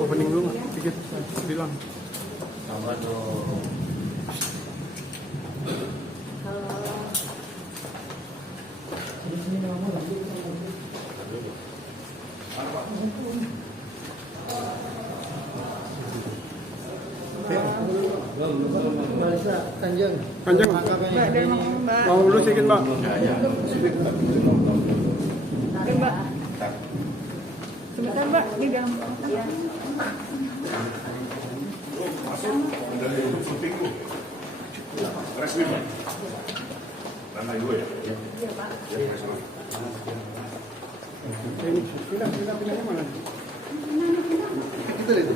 Opening dulu nggak? Dikit bilang. Sama dong. Kanjeng. Mbak, dari Mbak. Mau dulu sedikit, Mbak. Mbak. Sebentar, Mbak. Di dalam. Dari syuting tuh. Resmi, Pak. Lantai 2 ya? Iya, Pak. Ini pindah mana? Itu itu.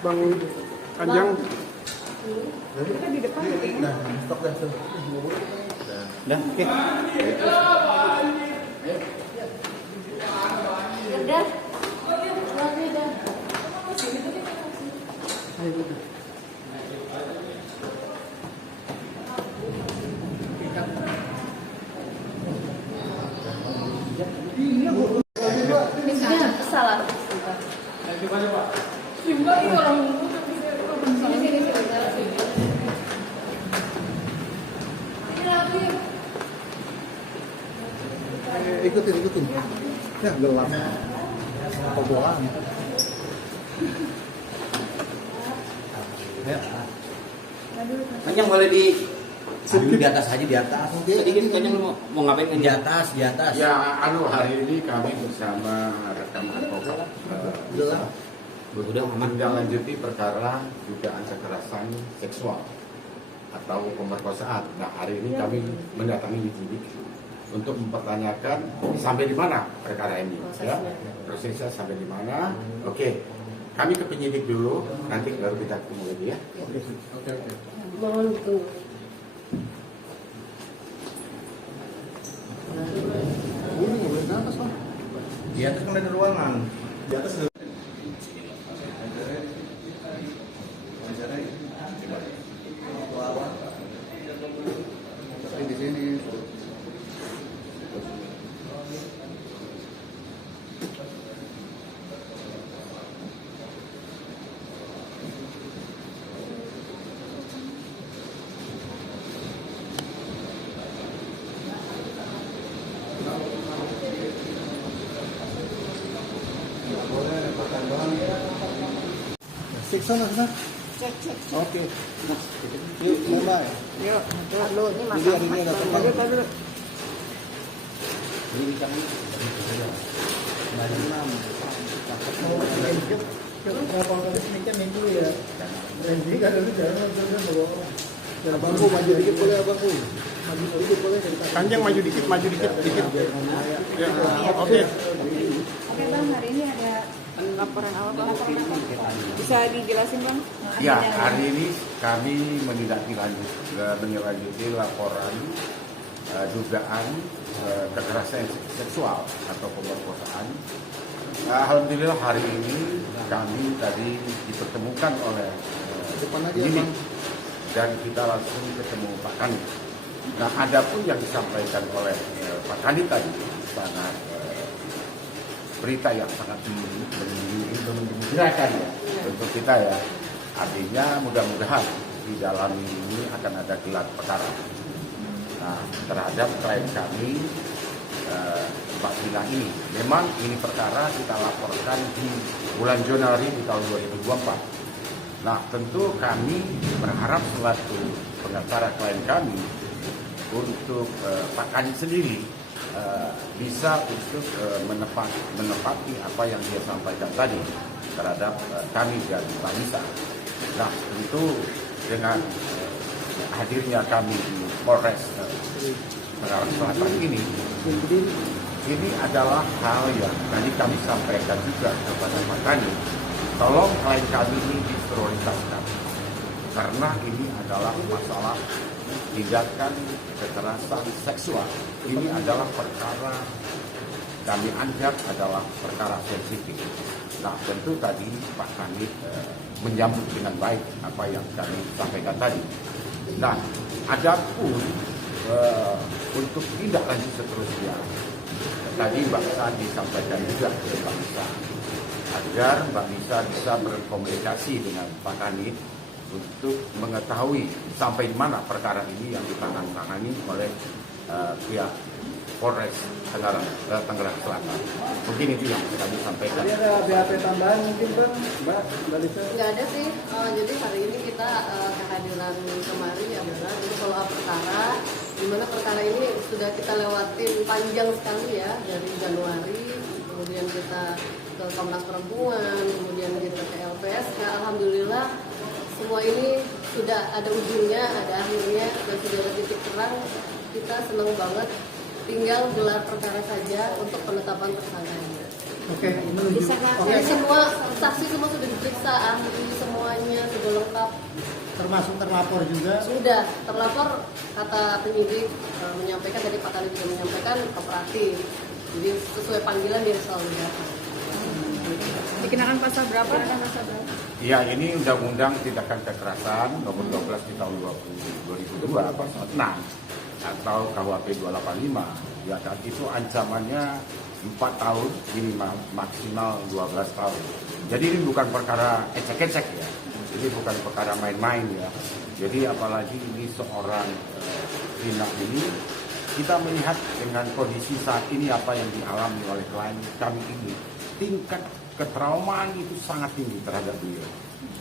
Bang Kanjeng. Kita di depan. Nah, stok dah tuh. Dah, oke. Udah. Ini salah. Simba ini orang Ikutin. Ya, gelap. Pobolan. Ya. Kanjeng boleh di atas aja di atas. Sedikit Kanjeng mau ngapain di atas Ya, hari ini kami bersama rekan advokat Udah aman. menindaklanjuti perkara dugaan kekerasan seksual atau pemerkosaan. Nah, hari ini kami mendatangi penyidik untuk mempertanyakan sampai di mana perkara ini, ya, prosesnya sampai di mana. Oke, kami ke penyidik dulu, nanti baru kita ketemu lagi ya. Oke. mohon tuh. Ini nggak di atas, Bang. Di atas kan ada ruangan. Di atas ada. Tapi di sini. Cek sana. Cek. Oke. Yuk, mulai. Yuk, dulu ini Jadi hari ini ada teman. dulu. Ini kami Abangku maju dikit boleh, abangku. Maju dikit boleh. Kanjeng maju dikit. Ya, oke. Oke Bang, hari ini ada laporan apa Bang? Bisa dijelasin Bang? Ya, hari ini kami menindaklanjuti laporan dugaan kekerasan seksual atau pemerkosaan. Alhamdulillah hari ini kami tadi dipertemukan oleh penyidik dan kita langsung ketemu Pak Kanit. Nah, ada pun yang disampaikan oleh Pak Kanit tadi sangat berita yang sangat menggembirakan ya untuk kita ya. Artinya mudah-mudahan di dalam ini akan ada gelar perkara. Nah, terhadap klien kami Mbak Vina ini. Memang ini perkara kita laporkan di bulan Januari di tahun 2024. Nah, tentu kami berharap selaku pengacara klien kami untuk Pak Kanit sendiri bisa untuk menepati apa yang dia sampaikan tadi terhadap kami dan Mbak Nisa. Nah, tentu dengan hadirnya kami di Polres Tangerang Selatan ini adalah hal yang tadi kami sampaikan juga kepada Pak Kanit. Tolong klien kami ini diprioritaskan karena ini adalah masalah tindakan kekerasan seksual. Ini adalah perkara kami anggap adalah perkara sensitif. Nah, tentu tadi Pak Kanit menyambut dengan baik apa yang kami sampaikan tadi. Nah, adapun untuk tindak lanjut seterusnya, tadi Mbak Nisa disampaikan juga ke Mbak Nisa agar Mbak Nisa bisa berkomunikasi dengan Pak Kanit untuk mengetahui sampai di mana perkara ini yang ditangani oleh pihak Polres Tangerang Selatan. Mungkin itu yang kami sampaikan. Jadi ada BAP tambahan mungkin Bang, Mbak Dalisa? Nggak ada sih, jadi hari ini kita kehadiran kemari adalah ini follow up perkara, di mana perkara ini sudah kita lewatin panjang sekali ya, dari Januari, kemudian kita ke Komnas Perempuan, kemudian kita ke LPSK. Alhamdulillah semua ini sudah ada ujungnya, ada akhirnya, dan sudah ada titik terang. Kita senang banget, tinggal gelar perkara saja untuk penetapan tersangkanya. Oke, Bisa nggak? Jadi semua saksi semua sudah diperiksa, ahli semuanya sudah lengkap. termasuk terlapor juga. Sudah terlapor, kata penyidik menyampaikan, dari Pak Kanit juga menyampaikan kooperatif. Jadi sesuai panggilan dia selalu datang. Dikenakan pasal berapa? Ya, ini Undang-Undang Tindakan Kekerasan nomor 12 di tahun 2002 pasal 6 atau KUHP 285. Ya kan, itu ancamannya 4 tahun minimal, maksimal 12 tahun. Jadi ini bukan perkara ecek-ecek ya. Ini bukan perkara main-main ya. Jadi apalagi ini seorang Vina ini, kita melihat dengan kondisi saat ini apa yang dialami oleh klien kami ini, tingkat ketraumaan itu sangat tinggi terhadap beliau.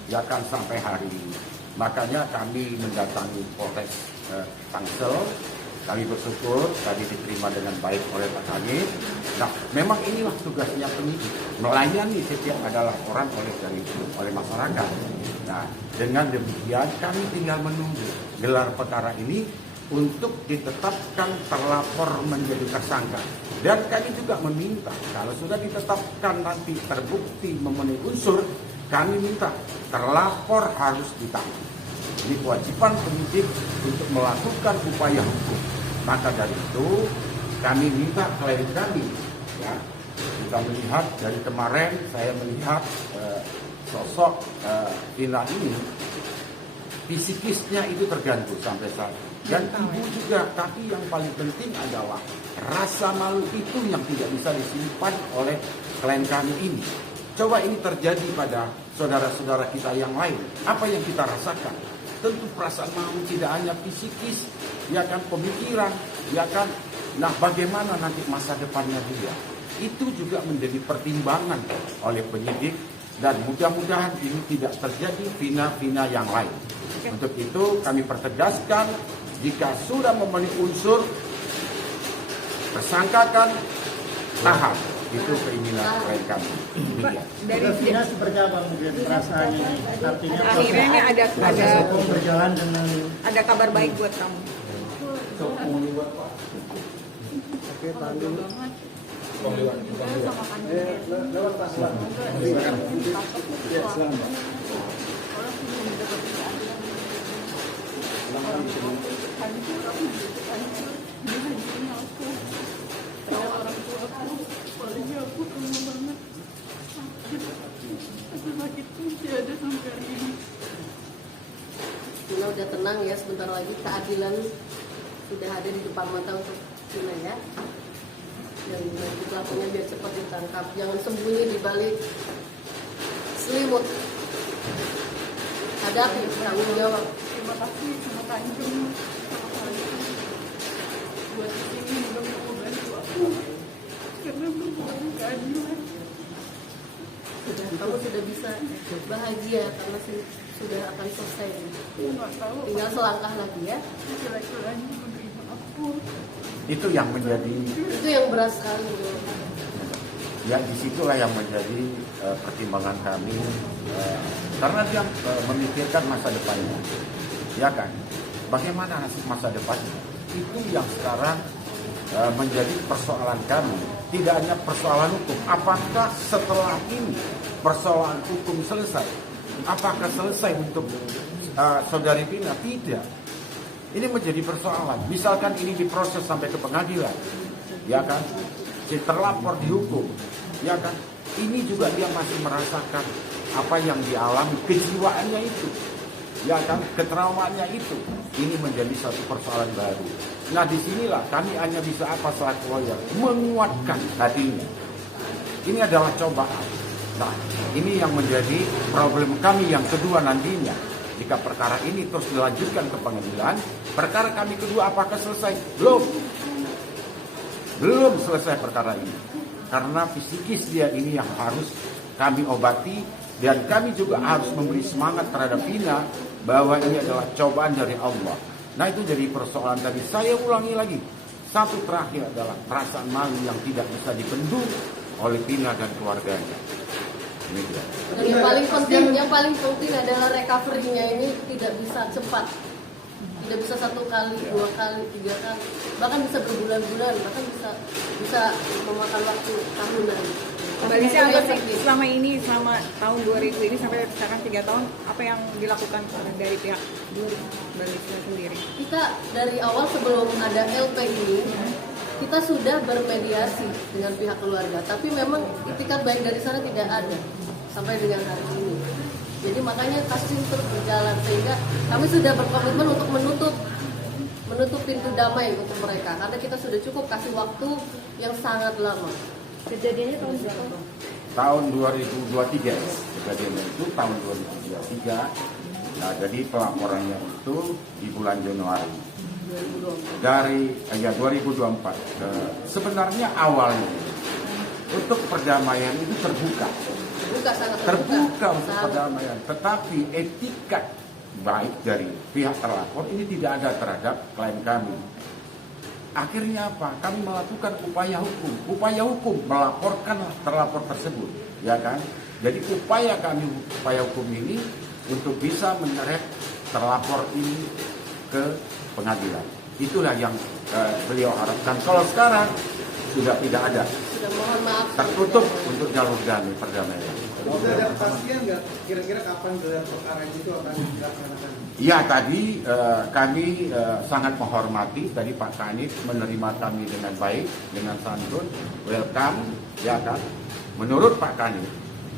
Ya kan, sampai hari ini. Makanya kami mendatangi Polres Tangsel. Kami bersyukur tadi diterima dengan baik oleh Pak Kanit. Nah, memang inilah tugasnya penyidik, melayani setiap ada laporan oleh masyarakat. Nah, dengan demikian kami tinggal menunggu gelar perkara ini untuk ditetapkan terlapor menjadi tersangka. Dan kami juga meminta kalau sudah ditetapkan nanti terbukti memenuhi unsur, kami minta terlapor harus ditangkap. Ini kewajiban penyidik untuk melakukan upaya hukum. Maka dari itu kami minta klien kami, ya, kita melihat dari kemarin saya melihat sosok Vina ini fisikisnya itu terganggu sampai saat ini. Dan ibu juga, tapi yang paling penting adalah rasa malu itu yang tidak bisa disimpan oleh klien kami ini. Coba ini terjadi pada saudara-saudara kita yang lain, apa yang kita rasakan? Tentu perasaan malu tidak hanya fisikis, ya kan, pemikiran, ya kan. Nah, bagaimana nanti masa depannya dia? Itu juga menjadi pertimbangan oleh penyidik dan mudah-mudahan ini tidak terjadi Vina-Vina yang lain. Untuk itu kami pertegaskan, jika sudah memenuhi unsur, tersangkakan, tahan. Itu keinginan klien kami. Dari Vina seperti apa mungkin perasaannya? Artinya akhirnya ini ada hukum berjalan dengan kabar baik buat kamu. oke, tanggung. Lewat Pak Selamat. Ya, selamat. Vina udah tenang ya, sebentar lagi keadilan sudah ada di depan mata untuk Vina ya. Dan nanti pelakunya biar cepat ditangkap, jangan sembunyi di balik selimut. Hadapi, tanggung jawab. Terima kasih sama Tanjung, sama buat ini juga mau bantu aku karena berbuat keadilan. Kamu sudah bisa bahagia karena sudah akan selesai. Nggak tahu Tinggal selangkah lagi ya. kira-kiranya menerima aku. Itu yang menjadi, Itu yang berat sekali. ya disitulah yang menjadi pertimbangan kami, karena dia memikirkan masa depannya, ya kan, bagaimana nasib masa depannya, itu yang sekarang menjadi persoalan kami. Tidak hanya persoalan hukum, apakah setelah ini persoalan hukum selesai, apakah selesai untuk saudari Vina? Tidak. Ini menjadi persoalan. Misalkan ini diproses sampai ke pengadilan, ya kan, si terlapor dihukum, ya kan, ini juga dia masih merasakan apa yang dialami, kejiwaannya itu. ya kan, ketraumaannya itu. Ini menjadi satu persoalan baru. Nah, disinilah kami hanya bisa apa selaku lawyer, menguatkan hatinya. Ini adalah cobaan. Nah, ini yang menjadi problem kami yang kedua nantinya. Jika perkara ini terus dilanjutkan ke pengadilan, perkara kami kedua apakah selesai? Belum selesai perkara ini. Karena psikis dia ini yang harus kami obati, dan kami juga harus memberi semangat terhadap Vina bahwa ini adalah cobaan dari Allah. Nah, itu jadi persoalan tadi. Saya ulangi lagi. Satu terakhir adalah perasaan malu yang tidak bisa dibendung oleh Vina dan keluarganya. Ini dia. Dan yang paling penting adalah recovery-nya ini tidak bisa cepat. Tidak bisa 1 kali, 2 kali, 3 kali. Bahkan bisa berbulan-bulan, bahkan bisa memakan waktu tahunan. Mbak Lisa, selama ini, selama tahun 2000 ini sampai sekarang 3 tahun, apa yang dilakukan dari pihak Mbak Lisa sendiri? Kita dari awal sebelum ada LP ini, kita sudah bermediasi dengan pihak keluarga. Tapi memang itikat baik dari sana tidak ada sampai dengan hari ini. Jadi makanya kasus ini terus berjalan, sehingga kami sudah berkomitmen untuk menutup pintu damai untuk mereka. Karena kita sudah cukup kasih waktu yang sangat lama. Kejadiannya tahun berapa? Tahun 2023. Kejadiannya itu tahun 2023. Nah, jadi pelaporannya itu di bulan Januari. 2024. Sebenarnya awalnya untuk perdamaian itu terbuka untuk perdamaian, tetapi etikat baik dari pihak terlapor ini tidak ada terhadap klien kami. Akhirnya apa? Kami melakukan upaya hukum melaporkan terlapor tersebut, ya kan? Jadi upaya hukum ini untuk bisa menyeret terlapor ini ke pengadilan. Itulah yang beliau harapkan. Kalau sekarang sudah tidak ada. Sudah mohon maaf. Tertutup untuk jalur damai perdamaian. Sudah ada kepastian nggak kira-kira kapan gelar perkara itu akan dilaksanakan? Ya, tadi kami sangat menghormati tadi Pak Kanit menerima kami dengan baik, dengan santun, welcome, ya kan. Menurut Pak Kanit,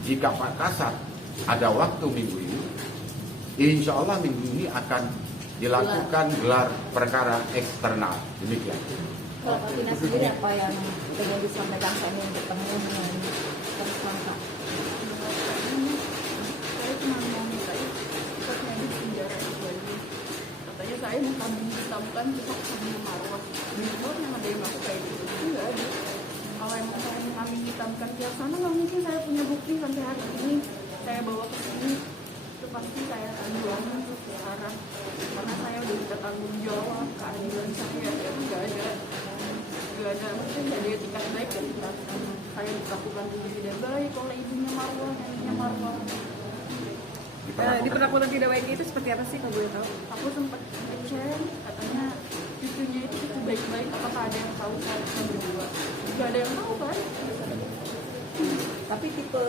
jika Pak Kasat ada waktu minggu ini, insya Allah minggu ini akan dilakukan gelar perkara eksternal. Demikian. Kalau Pak Vina sendiri apa yang ingin disampaikan saat ini bertemu dengan tersangka? Saya cuma mau minta ikutnya di penjara itu aja. Katanya saya mau kambing hitamkan cuma kambing marwah. Bener yang ada yang aku kayak gitu. Enggak ada. Kalau emang saya mau kambing hitamkan ke sana, nggak mungkin saya punya bukti sampai hari ini. Saya bawa ke sini, itu pasti saya tanggulangi sekarang. Karena saya udah minta tanggung jawab keadilan saya, ya nggak ada, mungkin nggak ada etikat baik ketika saya diperlakukan tidak baik oleh ibunya Marwah, neneknya Marwah. Diperlakukan tidak baik itu seperti apa sih kalau boleh tahu? Aku sempat ngecek, katanya cucunya itu cucu baik-baik, apakah ada yang tahu saya berdua? Nggak ada yang tahu kan? Tapi tipe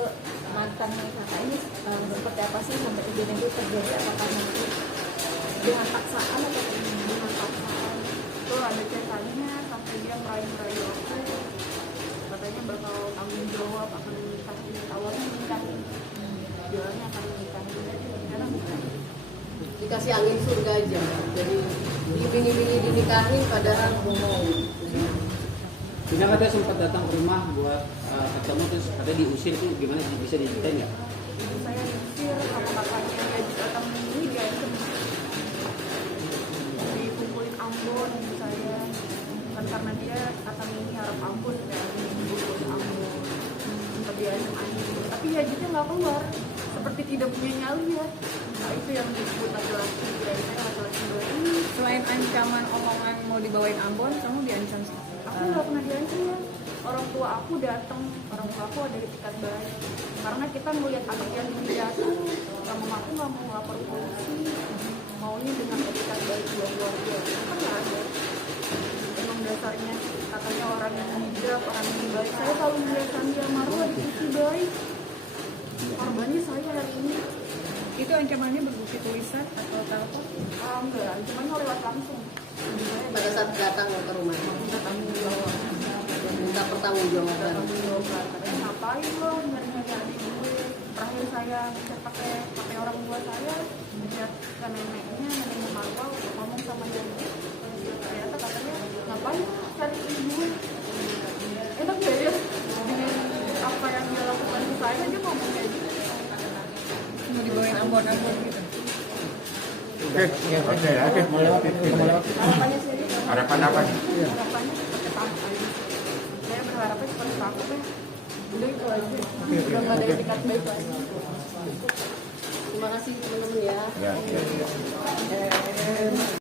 mantan kakak ini seperti apa sih sampai kejadian itu terjadi? Apakah nanti dengan paksaan atau Dengan paksaan itu ada ceritanya sampai dia merayu-rayu aku, katanya bakal tanggung jawab, akan menikahi, awalnya menikahi, bilangnya akan menikahi, sekarang bukan. Dikasih angin surga aja. Jadi diiming-imingi dinikahin padahal bohong. Vina katanya sempat datang ke rumah buat ketemu, terus katanya diusir, itu gimana, bisa diceritain nggak? Ibu saya diusir sama kakaknya, gaji datang ini dia dikumpulin Ambon ibu saya, kan karena dia kata ini harap Ambon kayak dikumpulin Ambon, sempat dia angin, tapi gajinya nggak keluar, seperti tidak punya nyali ya. Nah, itu yang disebut laki-laki, dari saya laki-laki baru. selain ancaman omongan mau dibawain Ambon, kamu diancam sih? Aku nggak pernah diancam ya. Orang tua aku datang, orang tua aku ada etikat baik. Karena kita melihat anak yang dijatuh, sama aku nggak mau lapor polisi, maunya dengan etikat baik dua keluarga. Kan nggak ada. Emang dasarnya katanya orang yang hijab, orang yang baik. Saya selalu melihat Sandia Marwah di sisi baik. Korbannya saya hari ini. Itu ancamannya berbukti tulisan atau telepon? Enggak, ancamannya lewat langsung. Pada saat datang ke rumah, Minta tanggung jawab. minta pertanggungjawaban. Katanya ngapain lo nyari-nyari adik gue. Terakhir saya bisa pakai orang tua saya, menjatuhkan ambon-ambon gitu. Oke. Oke ya. Harapannya sendiri Harapan apa? Harapannya seperti tangkap aja. Saya berharapnya seperti tangkap ya. Udah itu aja. Udah nggak ada etikat baik lagi. Terima kasih teman-teman ya. Ya, ya, ya.